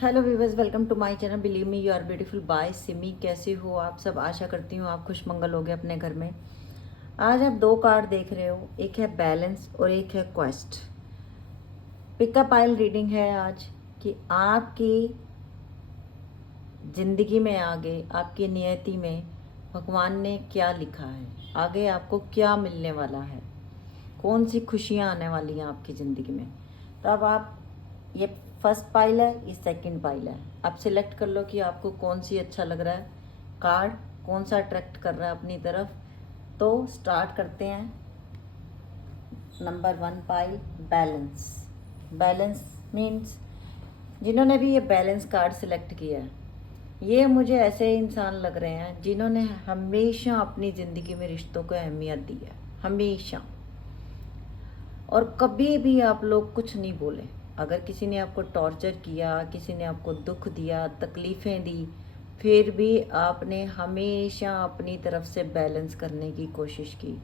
Hello viewers, welcome to my channel. Believe me you are beautiful by Simi. कैसे हो आप सब? आशा करती हूँ आप खुश मंगल हो गए अपने घर में। आज आप दो कार्ड देख रहे हो, एक है बैलेंस और एक है क्वेस्ट। पिकअप आइल रीडिंग है आज कि आपकी ज़िंदगी में आगे, आपकी नियति में भगवान ने क्या लिखा है, आगे आपको क्या मिलने वाला है, कौन सी खुशियाँ आने वाली हैं आपकी ज़िंदगी में। तो अब आप, ये फर्स्ट पाइल है, ये सेकंड पाइल है। आप सिलेक्ट कर लो कि आपको कौन सी अच्छा लग रहा है, कार्ड कौन सा अट्रैक्ट कर रहा है अपनी तरफ। तो स्टार्ट करते हैं। Number 1 pile, balance. Balance means जिन्होंने भी ये बैलेंस कार्ड सिलेक्ट किया है, ये मुझे ऐसे इंसान लग रहे हैं जिन्होंने हमेशा अपनी ज़िंदगी में रिश्तों को अहमियत दी है, हमेशा। और कभी भी आप लोग कुछ नहीं बोले। अगर किसी ने आपको टॉर्चर किया, किसी ने आपको दुख दिया, तकलीफ़ें दी, फिर भी आपने हमेशा अपनी तरफ से बैलेंस करने की कोशिश की।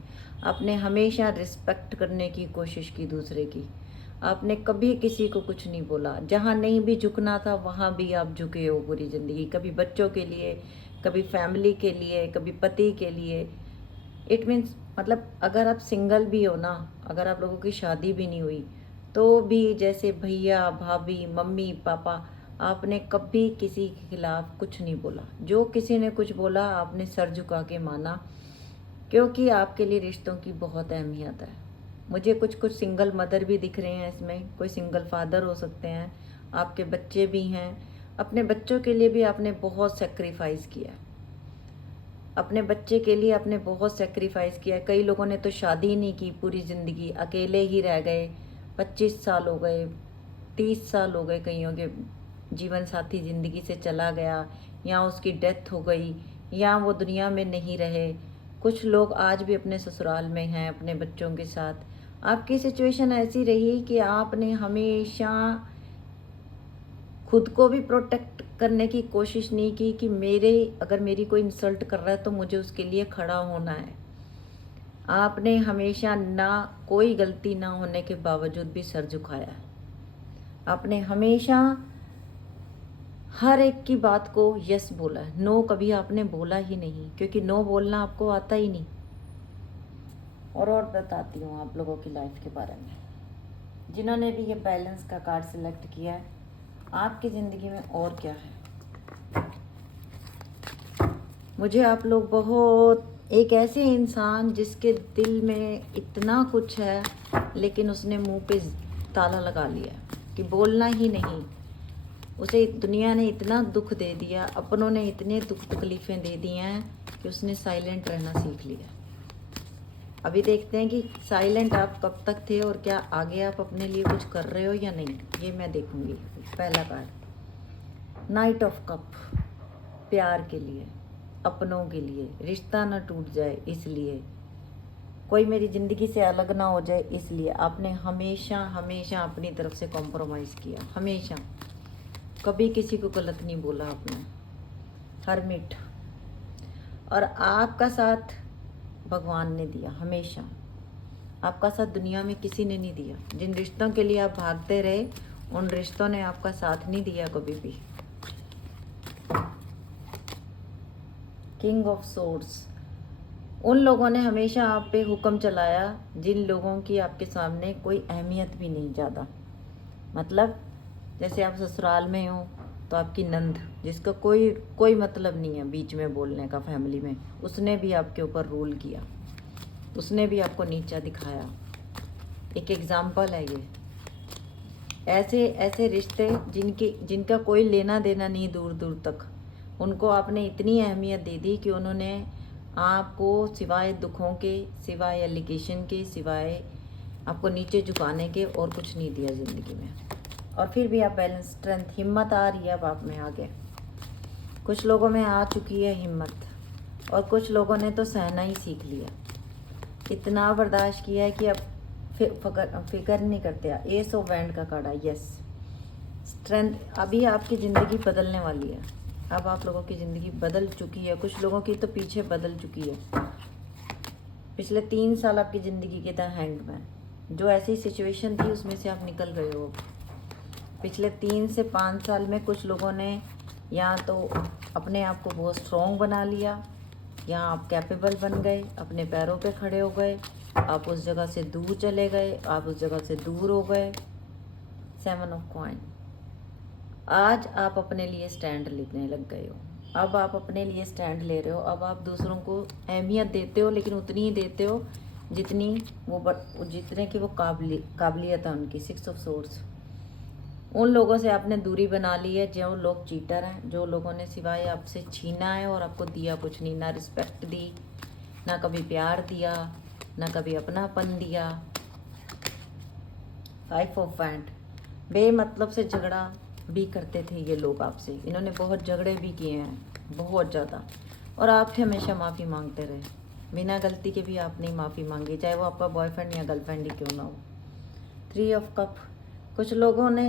आपने हमेशा रिस्पेक्ट करने की कोशिश की दूसरे की। आपने कभी किसी को कुछ नहीं बोला। जहाँ नहीं भी झुकना था वहाँ भी आप झुके हो पूरी ज़िंदगी। कभी बच्चों के लिए, कभी फैमिली के लिए, कभी पति के लिए। इट मीन्स मतलब अगर आप सिंगल भी हो ना, अगर आप लोगों की शादी भी नहीं हुई, तो भी जैसे भैया भाभी मम्मी पापा, आपने कभी किसी के खिलाफ कुछ नहीं बोला। जो किसी ने कुछ बोला आपने सर झुका के माना, क्योंकि आपके लिए रिश्तों की बहुत अहमियत है। मुझे कुछ कुछ सिंगल मदर भी दिख रहे हैं इसमें, कोई सिंगल फादर हो सकते हैं, आपके बच्चे भी हैं। अपने बच्चों के लिए भी आपने बहुत सेक्रीफाइस किया है। अपने बच्चे के लिए आपने बहुत सेक्रीफाइस किया है। कई लोगों ने तो शादी ही नहीं की, पूरी ज़िंदगी अकेले ही रह गए। 25 साल हो गए, 30 साल हो गए, कईयों के जीवन साथी ज़िंदगी से चला गया, या उसकी डेथ हो गई, या वो दुनिया में नहीं रहे। कुछ लोग आज भी अपने ससुराल में हैं अपने बच्चों के साथ। आपकी सिचुएशन ऐसी रही कि आपने हमेशा खुद को भी प्रोटेक्ट करने की कोशिश नहीं की कि अगर मेरी कोई इंसल्ट कर रहा है तो मुझे उसके लिए खड़ा होना है। आपने हमेशा ना, कोई गलती ना होने के बावजूद भी सर झुकाया है। आपने हमेशा हर एक की बात को यस बोला है, नो कभी आपने बोला ही नहीं, क्योंकि नो बोलना आपको आता ही नहीं। और बताती हूँ आप लोगों की लाइफ के बारे में, जिन्होंने भी ये बैलेंस का कार्ड सिलेक्ट किया है, आपकी ज़िंदगी में और क्या है। मुझे आप लोग बहुत, एक ऐसे इंसान जिसके दिल में इतना कुछ है लेकिन उसने मुंह पे ताला लगा लिया कि बोलना ही नहीं। उसे दुनिया ने इतना दुख दे दिया, अपनों ने इतने दुख तकलीफ़ें दे दी हैं कि उसने साइलेंट रहना सीख लिया। अभी देखते हैं कि साइलेंट आप कब तक थे और क्या आगे आप अपने लिए कुछ कर रहे हो या नहीं, ये मैं देखूंगी। पहला कार्ड, नाइट ऑफ कप। प्यार के लिए, अपनों के लिए, रिश्ता ना टूट जाए इसलिए, कोई मेरी ज़िंदगी से अलग ना हो जाए इसलिए आपने हमेशा हमेशा अपनी तरफ से कॉम्प्रोमाइज़ किया। हमेशा कभी किसी को गलत नहीं बोला आपने। हरमिट। और आपका साथ भगवान ने दिया हमेशा। आपका साथ दुनिया में किसी ने नहीं दिया। जिन रिश्तों के लिए आप भागते रहे, उन रिश्तों ने आपका साथ नहीं दिया कभी भी। King of swords. उन लोगों ने हमेशा आप पे हुक्म चलाया जिन लोगों की आपके सामने कोई अहमियत भी नहीं ज़्यादा। मतलब जैसे आप ससुराल में हो तो आपकी नंद, जिसका कोई मतलब नहीं है बीच में बोलने का फैमिली में, उसने भी आपके ऊपर रूल किया, उसने भी आपको नीचा दिखाया। एक एग्जाम्पल है ये। ऐसे ऐसे रिश्ते जिनका कोई लेना देना नहीं दूर दूर तक, उनको आपने इतनी अहमियत दे दी कि उन्होंने आपको सिवाय दुखों के, सिवाय एलिगेशन के, सिवाय आपको नीचे झुकाने के और कुछ नहीं दिया ज़िंदगी में। और फिर भी आप बैलेंस, स्ट्रेंथ, हिम्मत आ रही है अब आप में आगे। कुछ लोगों में आ चुकी है हिम्मत, और कुछ लोगों ने तो सहना ही सीख लिया। इतना बर्दाश्त किया है कि अब फिक्र नहीं करते। एस ऑफ वैंड का कार्ड है, यस। स्ट्रेंथ। अभी आपकी ज़िंदगी बदलने वाली है। अब आप लोगों की ज़िंदगी बदल चुकी है, कुछ लोगों की तो पीछे बदल चुकी है। पिछले 3 साल आपकी ज़िंदगी के था हैंगमैन। जो ऐसी सिचुएशन थी उसमें से आप निकल गए हो। पिछले 3 से 5 साल में कुछ लोगों ने या तो अपने आप को बहुत स्ट्रॉन्ग बना लिया, या आप कैपेबल बन गए, अपने पैरों पे खड़े हो गए, आप उस जगह से दूर चले गए, आप उस जगह से दूर हो गए। 7 ऑफ कॉइन। आज आप अपने लिए स्टैंड लेने लग गए हो। अब आप अपने लिए स्टैंड ले रहे हो। अब आप दूसरों को अहमियत देते हो, लेकिन उतनी ही देते हो जितनी जितने की वो काबिलियत है उनकी। 6 ऑफ सोर्ड्स। उन लोगों से आपने दूरी बना ली है जो लोग चीटर हैं, जो लोगों ने सिवाय आपसे छीना है और आपको दिया कुछ नहीं, ना रिस्पेक्ट दी, ना कभी प्यार दिया, ना कभी अपनापन दिया। 5 ऑफ वैंड। बेमतलब से झगड़ा भी करते थे ये लोग आपसे। इन्होंने बहुत झगड़े भी किए हैं, बहुत ज़्यादा, और आपसे हमेशा माफ़ी मांगते रहे। बिना गलती के भी आपने माफ़ी मांगी, चाहे वो आपका बॉयफ्रेंड या गर्लफ्रेंड ही क्यों ना हो। 3 ऑफ कप। कुछ लोगों ने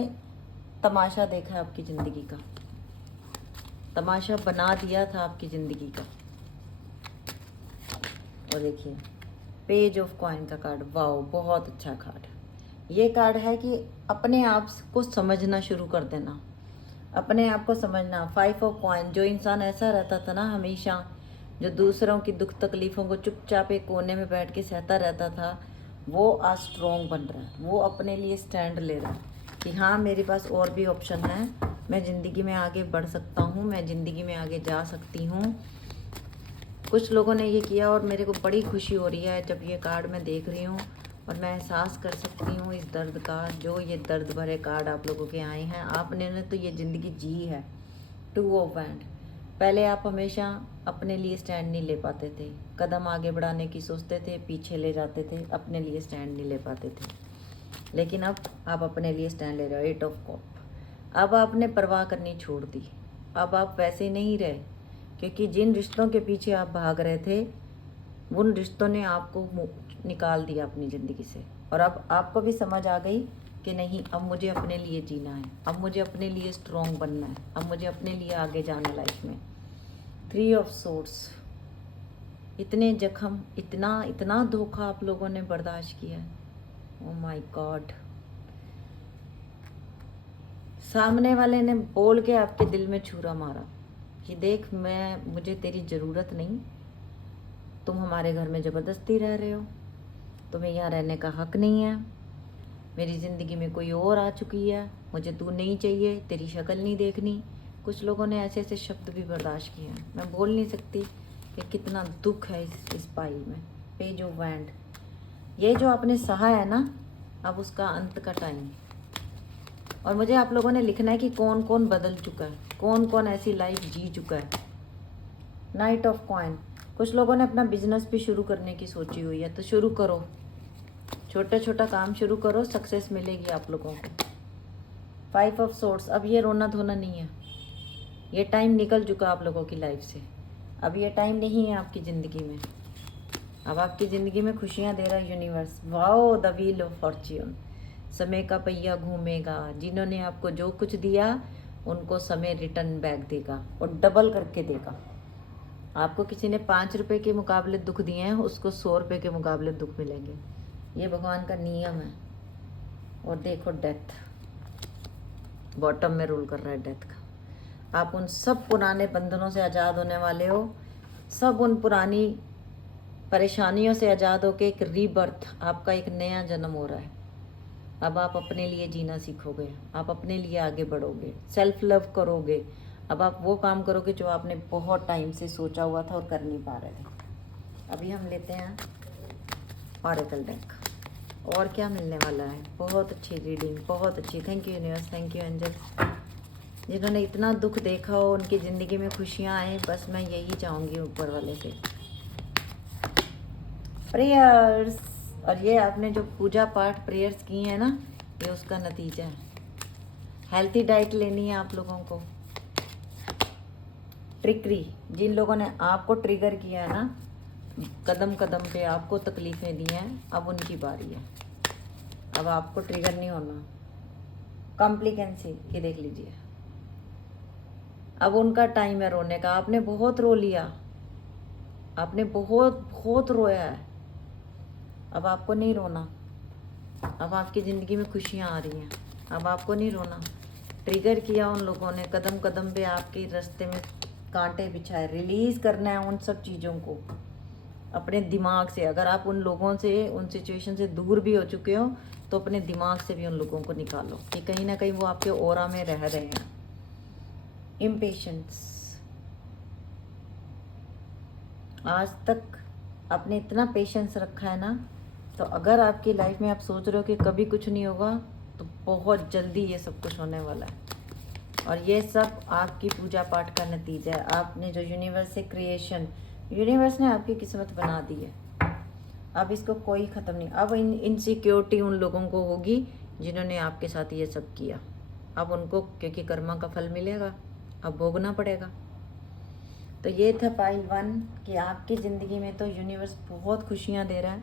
तमाशा देखा है आपकी ज़िंदगी का, तमाशा बना दिया था आपकी ज़िंदगी का। और देखिए पेज ऑफ कॉइन का कार्ड। वाओ, बहुत अच्छा कार्ड। ये कार्ड है कि अपने आप को समझना शुरू कर देना, अपने आप को समझना। 5 ऑफ कॉइन। जो इंसान ऐसा रहता था ना हमेशा, जो दूसरों की दुख तकलीफ़ों को चुपचाप एक कोने में बैठ के सहता रहता था, वो आज स्ट्रॉन्ग बन रहा है। वो अपने लिए स्टैंड ले रहा है कि हाँ, मेरे पास और भी ऑप्शन है, मैं ज़िंदगी में आगे बढ़ सकता हूँ, मैं ज़िंदगी में आगे जा सकती हूँ। कुछ लोगों ने ये किया और मेरे को बड़ी खुशी हो रही है जब ये कार्ड मैं देख रही हूँ, और मैं एहसास कर सकती हूँ इस दर्द का। जो ये दर्द भरे कार्ड आप लोगों के आए हैं, आपने ने तो ये ज़िंदगी जी है। 2 ऑफ वैंड। पहले आप हमेशा अपने लिए स्टैंड नहीं ले पाते थे, कदम आगे बढ़ाने की सोचते थे, पीछे ले जाते थे, अपने लिए स्टैंड नहीं ले पाते थे। लेकिन अब आप अपने लिए स्टैंड ले रहे हो। 8 ऑफ कप। अब आपने परवाह करनी छोड़ दी। अब आप वैसे नहीं रहे, क्योंकि जिन रिश्तों के पीछे आप भाग रहे थे, उन रिश्तों ने आपको निकाल दिया अपनी ज़िंदगी से। और अब आपको भी समझ आ गई कि नहीं, अब मुझे अपने लिए जीना है, अब मुझे अपने लिए स्ट्रॉन्ग बनना है, अब मुझे अपने लिए आगे जाना लाइफ में। 3 ऑफ सोर्ड्स। इतने जख्म, इतना इतना धोखा आप लोगों ने बर्दाश्त किया है। Oh my God. सामने वाले ने बोल के आपके दिल में छुरा मारा कि देख, मुझे तेरी ज़रूरत नहीं, तुम हमारे घर में ज़बरदस्ती रह रहे हो, तुम्हें यहाँ रहने का हक नहीं है, मेरी ज़िंदगी में कोई और आ चुकी है, मुझे तू नहीं चाहिए, तेरी शक्ल नहीं देखनी। कुछ लोगों ने ऐसे ऐसे शब्द भी बर्दाश्त किए हैं, मैं बोल नहीं सकती कि कितना दुख है इस पाइल में। Page of wand. ये जो आपने सहा है ना, अब उसका अंत का टाइम। और मुझे आप लोगों ने लिखना है कि कौन कौन बदल चुका है, कौन कौन ऐसी लाइफ जी चुका है। Night of coin. कुछ लोगों ने अपना बिजनेस भी शुरू करने की सोची हुई है, तो शुरू करो, छोटा छोटा काम शुरू करो, सक्सेस मिलेगी आप लोगों को। 5 ऑफ सोर्ड्स। अब ये रोना धोना नहीं है, ये टाइम निकल चुका आप लोगों की लाइफ से। अब ये टाइम नहीं है आपकी ज़िंदगी में। अब आपकी ज़िंदगी में खुशियाँ दे रहा है universe. Wow, the wheel of Fortune. समय का पहिया घूमेगा। जिन्होंने आपको जो कुछ दिया, उनको समय रिटर्न बैक देगा और डबल करके देगा। आपको किसी ने 5 रुपये के मुकाबले दुख दिए हैं, उसको 100 रुपये के मुकाबले दुख मिलेंगे। ये भगवान का नियम है। और देखो, डेथ बॉटम में रूल कर रहा है, डेथ का। आप उन सब पुराने बंधनों से आज़ाद होने वाले हो, सब उन पुरानी परेशानियों से आज़ाद होकर एक रीबर्थ, आपका एक नया जन्म हो रहा है। अब आप अपने लिए जीना सीखोगे, आप अपने लिए आगे बढ़ोगे, सेल्फ लव करोगे। अब आप वो काम करोगे जो आपने बहुत टाइम से सोचा हुआ था और कर नहीं पा रहे थे। अभी हम लेते हैं ऑरेकल डेक, और क्या मिलने वाला है। बहुत अच्छी रीडिंग, बहुत अच्छी। Thank you universe, thank you angel. जिन्होंने इतना दुख देखा हो, उनकी ज़िंदगी में खुशियाँ आए, बस मैं यही चाहूँगी ऊपर वाले से। प्रेयर्स। और ये आपने जो पूजा पाठ प्रेयर्स की हैं ना, ये उसका नतीजा है। हेल्थी डाइट लेनी है आप लोगों को। ट्रिकरी, जिन लोगों ने आपको ट्रिगर किया है ना, कदम कदम पे आपको तकलीफ़ें दी हैं, अब उनकी बारी है। अब आपको ट्रिगर नहीं होना। कॉम्प्लिकेंसी, ये देख लीजिए, अब उनका टाइम है रोने का। आपने बहुत रो लिया, आपने बहुत बहुत रोया है, अब आपको नहीं रोना। अब आपकी ज़िंदगी में खुशियाँ आ रही हैं, अब आपको नहीं रोना। ट्रिगर किया उन लोगों ने, कदम कदम पे आपके रास्ते में कांटे बिछाए। रिलीज़ करना है उन सब चीज़ों को अपने दिमाग से। अगर आप उन लोगों से, उन सिचुएशन से दूर भी हो चुके हो तो अपने दिमाग से भी उन लोगों को निकालो कि कहीं ना कहीं वो आपके ऑरा में रह रहे हैं। इम्पेशेंस, आज तक आपने इतना पेशेंस रखा है ना, तो अगर आपकी लाइफ में आप सोच रहे हो कि कभी कुछ नहीं होगा, तो बहुत जल्दी ये सब कुछ होने वाला है। और ये सब आपकी पूजा पाठ का नतीजा है। आपने जो यूनिवर्स से क्रिएशन, यूनिवर्स ने आपकी किस्मत बना दी है। अब इसको कोई ख़त्म नहीं। अब इनसिक्योरिटी उन लोगों को होगी जिन्होंने आपके साथ ये सब किया। अब उनको क्योंकि कर्मा का फल मिलेगा, अब भोगना पड़ेगा। तो ये था पाइल 1 कि आपकी ज़िंदगी में तो यूनिवर्स बहुत खुशियाँ दे रहा है।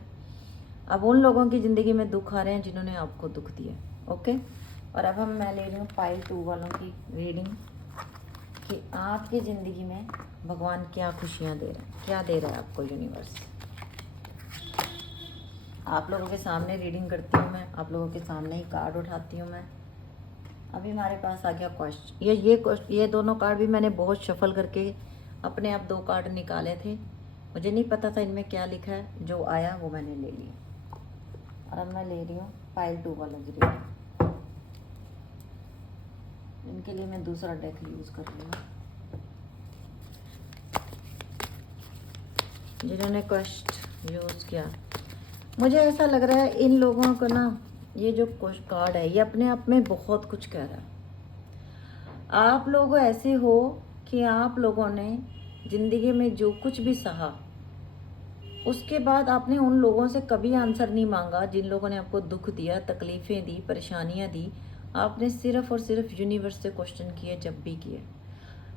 अब उन लोगों की ज़िंदगी में दुख आ रहे हैं जिन्होंने आपको दुख दिया। ओके, और अब मैं ले रही हूँ पाइल 2 वालों की रीडिंग कि आपकी ज़िंदगी में भगवान क्या खुशियाँ दे रहे हैं, क्या दे रहा है आपको यूनिवर्स। आप लोगों के सामने रीडिंग करती हूँ मैं, आप लोगों के सामने ही कार्ड उठाती हूँ मैं। अभी हमारे पास आ गया क्वेश्चन। ये दोनों कार्ड भी मैंने बहुत शफल करके अपने आप 2 कार्ड निकाले थे। मुझे नहीं पता था इनमें क्या लिखा है, जो आया वो मैंने ले लिया। और अब मैं ले रही हूँ पाइल 2 वालों की रीडिंग। इनके लिए मैं दूसरा डेक यूज़ कर रही हूँ। जिन्होंने क्वेश्चन यूज़ किया, मुझे ऐसा लग रहा है इन लोगों को ना, ये जो कार्ड है ये अपने आप में बहुत कुछ कह रहा है। आप लोग ऐसे हो कि आप लोगों ने ज़िंदगी में जो कुछ भी सहा, उसके बाद आपने उन लोगों से कभी आंसर नहीं मांगा जिन लोगों ने आपको दुख दिया, तकलीफ़ें दी, परेशानियां दी। आपने सिर्फ़ और सिर्फ यूनिवर्स से क्वेश्चन किए जब भी किए।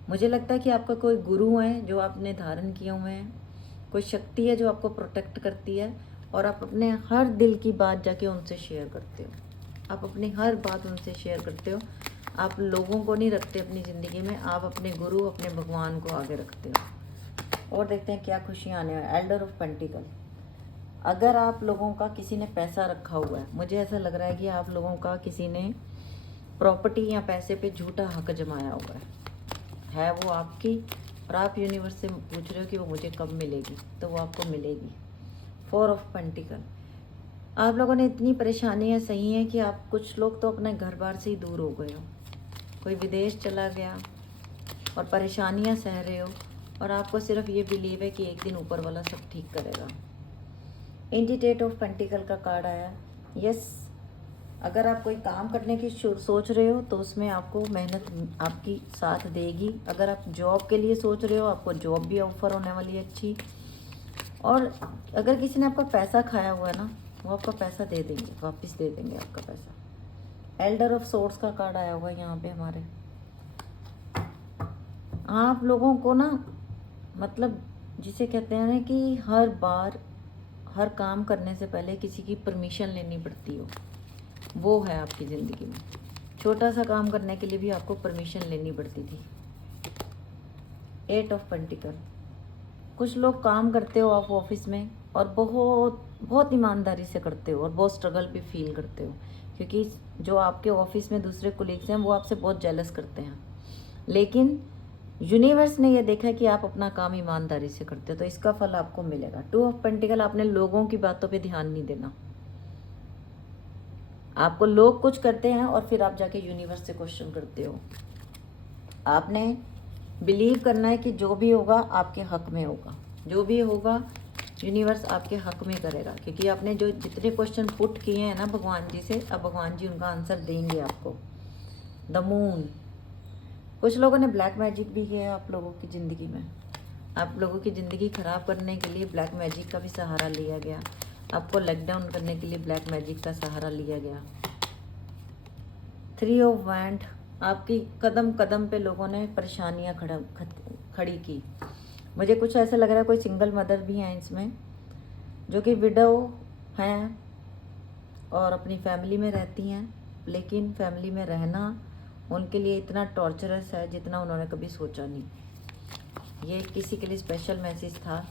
मुझे लगता है कि आपका कोई गुरु है जो आपने धारण किए हुए हैं, कोई शक्ति है जो आपको प्रोटेक्ट करती है, और आप अपने हर दिल की बात जाके उनसे शेयर करते हो। आप अपनी हर बात उनसे शेयर करते हो। आप लोगों को नहीं रखते अपनी ज़िंदगी में, आप अपने गुरु, अपने भगवान को आगे रखते हो। और देखते हैं क्या खुशियाँ आने वाली। एल्डर ऑफ पेंटिकल, अगर आप लोगों का किसी ने पैसा रखा हुआ है, मुझे ऐसा लग रहा है कि आप लोगों का किसी ने प्रॉपर्टी या पैसे पे झूठा हक जमाया हुआ है वो आपकी, और आप यूनिवर्स से पूछ रहे हो कि वो मुझे कब मिलेगी, तो वो आपको मिलेगी। 4 ऑफ पेंटिकल, आप लोगों ने इतनी परेशानियां सही हैं कि आप, कुछ लोग तो अपने घर बार से ही दूर हो गए हो, कोई विदेश चला गया और परेशानियां सह रहे हो, और आपको सिर्फ ये बिलीव है कि एक दिन ऊपर वाला सब ठीक करेगा। एंटिटेट ऑफ पेंटिकल का कार्ड आया। यस, अगर आप कोई काम करने की सोच रहे हो तो उसमें आपको मेहनत आपकी साथ देगी। अगर आप जॉब के लिए सोच रहे हो, आपको जॉब भी ऑफर होने वाली है अच्छी। और अगर किसी ने आपका पैसा खाया हुआ है ना, वो आपका पैसा दे देंगे, वापस दे देंगे आपका पैसा। एल्डर ऑफ सोर्स का कार्ड आया हुआ है यहाँ पे हमारे। आप लोगों को ना, मतलब जिसे कहते हैं ना कि हर बार हर काम करने से पहले किसी की परमिशन लेनी पड़ती हो, वो है आपकी ज़िंदगी में। छोटा सा काम करने के लिए भी आपको परमिशन लेनी पड़ती थी। 8 ऑफ पेंटिकल, कुछ लोग काम करते हो आप ऑफिस में और बहुत बहुत ईमानदारी से करते हो और बहुत स्ट्रगल भी फील करते हो, क्योंकि जो आपके ऑफिस में दूसरे कोलीग्स हैं वो आपसे बहुत जेलस करते हैं। लेकिन यूनिवर्स ने ये देखा कि आप अपना काम ईमानदारी से करते हो, तो इसका फल आपको मिलेगा। 2 ऑफ पेंटिकल, आपने लोगों की बातों पे ध्यान नहीं देना। आपको लोग कुछ करते हैं और फिर आप जाके यूनिवर्स से क्वेश्चन करते हो। आपने बिलीव करना है कि जो भी होगा आपके हक में होगा, जो भी होगा यूनिवर्स आपके हक में करेगा, क्योंकि आपने जो जितने क्वेश्चन पुट किए हैं ना भगवान जी से, अब भगवान जी उनका आंसर देंगे आपको। द मून, कुछ लोगों ने ब्लैक मैजिक भी किया है आप लोगों की ज़िंदगी में। आप लोगों की ज़िंदगी ख़राब करने के लिए ब्लैक मैजिक का भी सहारा लिया गया, आपको लॉकडाउन करने के लिए ब्लैक मैजिक का सहारा लिया गया। 3 ऑफ वैंड, आपकी कदम कदम पे लोगों ने परेशानियां खड़ी की। मुझे कुछ ऐसा लग रहा है कोई सिंगल मदर भी हैं इसमें, जो कि विडो हैं और अपनी फैमिली में रहती हैं, लेकिन फैमिली में रहना उनके लिए इतना टॉर्चरस है जितना उन्होंने कभी सोचा नहीं। ये किसी के लिए स्पेशल मैसेज था,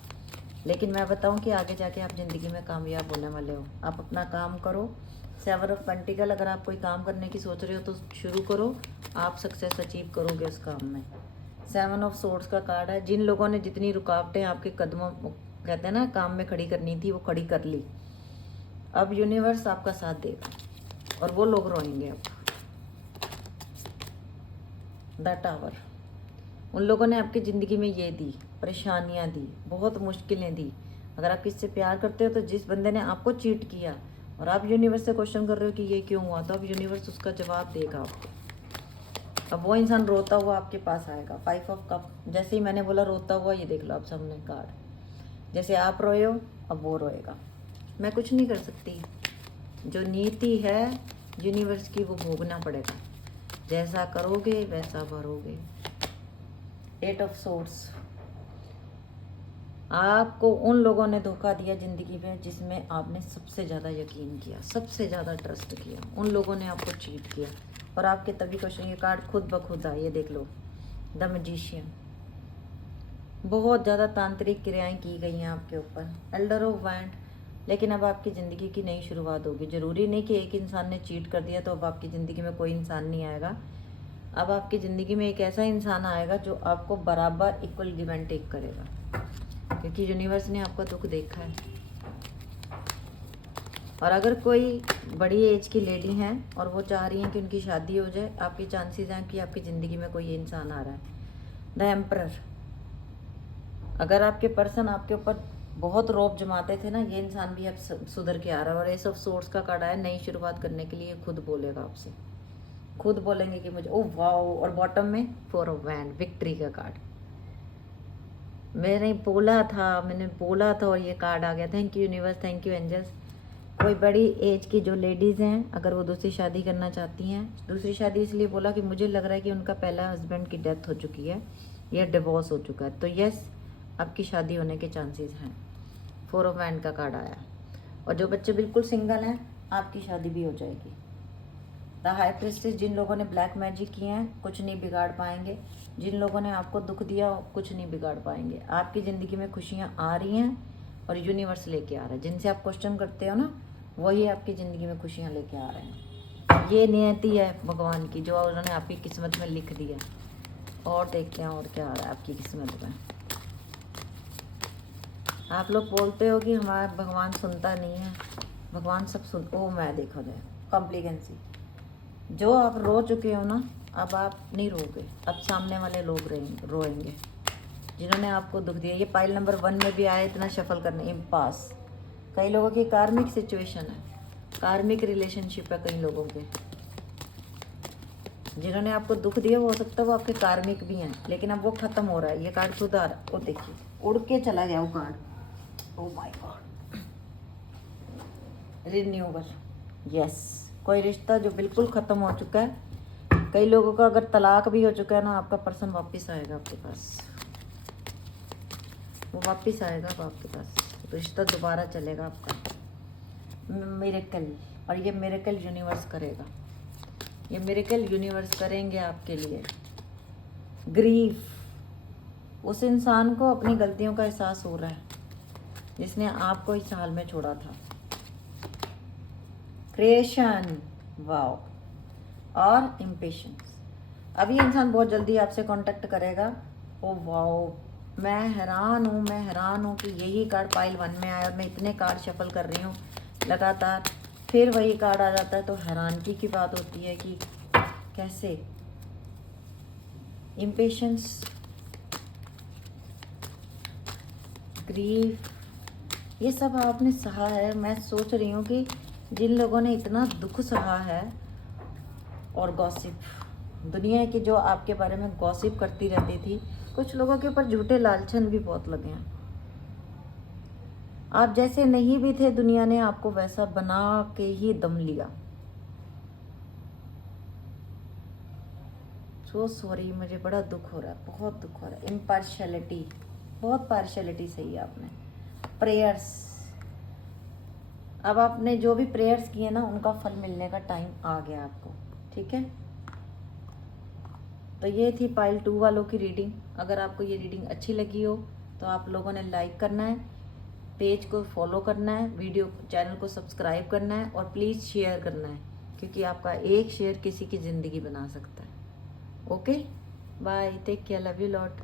लेकिन मैं बताऊं कि आगे जाके आप ज़िंदगी में कामयाब होने वाले हो। आप अपना काम करो, 7 ऑफ पेंटिकल, अगर आप कोई काम करने की सोच रहे हो तो शुरू करो, आप सक्सेस अचीव करोगे उस काम में। 7 ऑफ सोर्ड्स का कार्ड है। जिन लोगों ने जितनी रुकावटें आपके कदमों, कहते हैं ना, काम में खड़ी करनी थी, वो खड़ी कर ली। अब यूनिवर्स आपका साथ देगा और वो लोग रोएंगे अब। द टावर, उन लोगों ने आपकी ज़िंदगी में ये दी, परेशानियां दी, बहुत मुश्किलें दी। अगर आप किससे प्यार करते हो तो जिस बंदे ने आपको चीट किया और आप यूनिवर्स से क्वेश्चन कर रहे हो कि ये क्यों हुआ, तो अब यूनिवर्स उसका जवाब देगा आपको। अब वो इंसान रोता हुआ आपके पास आएगा। 5 ऑफ कप, जैसे ही मैंने बोला रोता हुआ, ये देख लो आप सामने कार्ड। जैसे आप रोए हो अब वो रोएगा। मैं कुछ नहीं कर सकती, जो नीति है यूनिवर्स की वो भोगना पड़ेगा। जैसा करोगे वैसा भरोगे। 8 ऑफ सोर्ड्स, आपको उन लोगों ने धोखा दिया ज़िंदगी में जिसमें आपने सबसे ज़्यादा यकीन किया, सबसे ज़्यादा ट्रस्ट किया, उन लोगों ने आपको चीट किया। और आपके तभी क्वेश्चन, ये कार्ड खुद ब खुद आए, ये देख लो, द मैजिशियन। बहुत ज़्यादा तांत्रिक क्रियाएं की गई हैं आपके ऊपर। एल्डर ऑफ वैंड, लेकिन अब आपकी ज़िंदगी की नई शुरुआत होगी। ज़रूरी नहीं कि एक इंसान ने चीट कर दिया तो अब आपकी ज़िंदगी में कोई इंसान नहीं आएगा। अब आपकी ज़िंदगी में एक ऐसा इंसान आएगा जो आपको बराबर इक्वल गिव एंड टेक करेगा, क्योंकि यूनिवर्स ने आपका दुख देखा है। और अगर कोई बड़ी एज की लेडी हैं और वो चाह रही हैं कि उनकी शादी हो जाए, आपके चांसेस हैं कि आपकी ज़िंदगी में कोई इंसान आ रहा है। द एम्परर, अगर आपके पर्सन आपके ऊपर बहुत रौब जमाते थे ना, ये इंसान भी अब सुधर के आ रहा है। और एस ऑफ सोर्स का कार्ड आया, नई शुरुआत करने के लिए खुद बोलेगा आपसे, खुद बोलेंगे कि मुझे, ओ वाओ। और बॉटम में 4 ऑफ वैंड, विक्ट्री का कार्ड। मैंने बोला था और ये कार्ड आ गया। Thank you universe, thank you angels. कोई बड़ी एज की जो लेडीज़ हैं, अगर वो दूसरी शादी करना चाहती हैं, दूसरी शादी इसलिए बोला कि मुझे लग रहा है कि उनका पहला हस्बैंड की डेथ हो चुकी है या डिवोर्स हो चुका है, तो यस, आपकी शादी होने के चांसेस हैं। 4 ऑफ वैंड का कार्ड आया। और जो बच्चे बिल्कुल सिंगल हैं, आपकी शादी भी हो जाएगी। द हाई प्रिस्टेस, जिन लोगों ने ब्लैक मैजिक किए हैं कुछ नहीं बिगाड़ पाएंगे। जिन लोगों ने आपको दुख दिया कुछ नहीं बिगाड़ पाएंगे। आपकी ज़िंदगी में खुशियाँ आ रही हैं और यूनिवर्स लेके आ रहा है। जिनसे आप क्वेश्चन करते हो ना, वही आपकी ज़िंदगी में खुशियाँ लेके आ रहे हैं। ये नियति है भगवान की, जो उन्होंने आपकी किस्मत में लिख दिया। और देखते हैं और क्या आ रहा है आपकी किस्मत में। आप लोग बोलते हो कि हमारा भगवान सुनता नहीं है, भगवान सब सुन, ओ मैं देखो दे कॉम्प्लिकेंसी। जो आप रो चुके हो ना, अब आप नहीं रोगे, अब सामने वाले लोग रोएंगे जिन्होंने आपको दुख दिया। ये पाइल नंबर 1 में भी आया, इतना शफल करने, इम्पास। कई लोगों की कार्मिक सिचुएशन है, कार्मिक रिलेशनशिप है कई लोगों के। जिन्होंने आपको दुख दिया वो हो सकता है वो आपके कार्मिक भी हैं, लेकिन अब वो खत्म हो रहा है। ये कार्ड खुद आ रहा है, वो देखिए उड़ के चला गया वो card. Oh my God, renewal. Yes, कोई रिश्ता जो बिल्कुल ख़त्म हो चुका है। कई लोगों का अगर तलाक भी हो चुका है ना, आपका पर्सन वापस आएगा आपके पास, वो वापस आएगा अब आपके पास, रिश्ता दोबारा चलेगा आपका। मिरेकल, और ये मिरेकल यूनिवर्स करेगा, ये मिरेकल यूनिवर्स करेंगे आपके लिए। ग्रीफ, उस इंसान को अपनी गलतियों का एहसास हो रहा है जिसने आपको इस हाल में छोड़ा था। क्रिएशन, वाओ, और इम्पेशंस। अब ये इंसान बहुत जल्दी आपसे कांटेक्ट करेगा। ओ वाओ, मैं हैरान हूँ कि यही कार्ड पाइल 1 में आया और मैं इतने कार्ड शफल कर रही हूँ लगातार, फिर वही कार्ड आ जाता है। तो हैरानगी की बात होती है कि कैसे। इम्पेशंस, ग्रीफ, ये सब आपने सहा है। मैं सोच रही हूँ कि जिन लोगों ने इतना दुख सहा है, और गॉसिप, दुनिया की जो आपके बारे में गॉसिप करती रहती थी, कुछ लोगों के ऊपर झूठे लालचन भी बहुत लगे हैं। आप जैसे नहीं भी थे, दुनिया ने आपको वैसा बना के ही दम लिया। सो सॉरी, मुझे बड़ा दुख हो रहा है, बहुत दुख हो रहा है। इम्पार्शियलिटी, बहुत पार्शियलिटी सही है आपने। प्रेयर्स, अब आपने जो भी प्रेयर्स किए ना, उनका फल मिलने का टाइम आ गया आपको, ठीक है। तो ये थी पाइल 2 वालों की रीडिंग। अगर आपको ये रीडिंग अच्छी लगी हो तो आप लोगों ने लाइक करना है, पेज को फॉलो करना है, वीडियो चैनल को सब्सक्राइब करना है और प्लीज़ शेयर करना है, क्योंकि आपका एक शेयर किसी की ज़िंदगी बना सकता है। Okay, bye, take care, love you lot.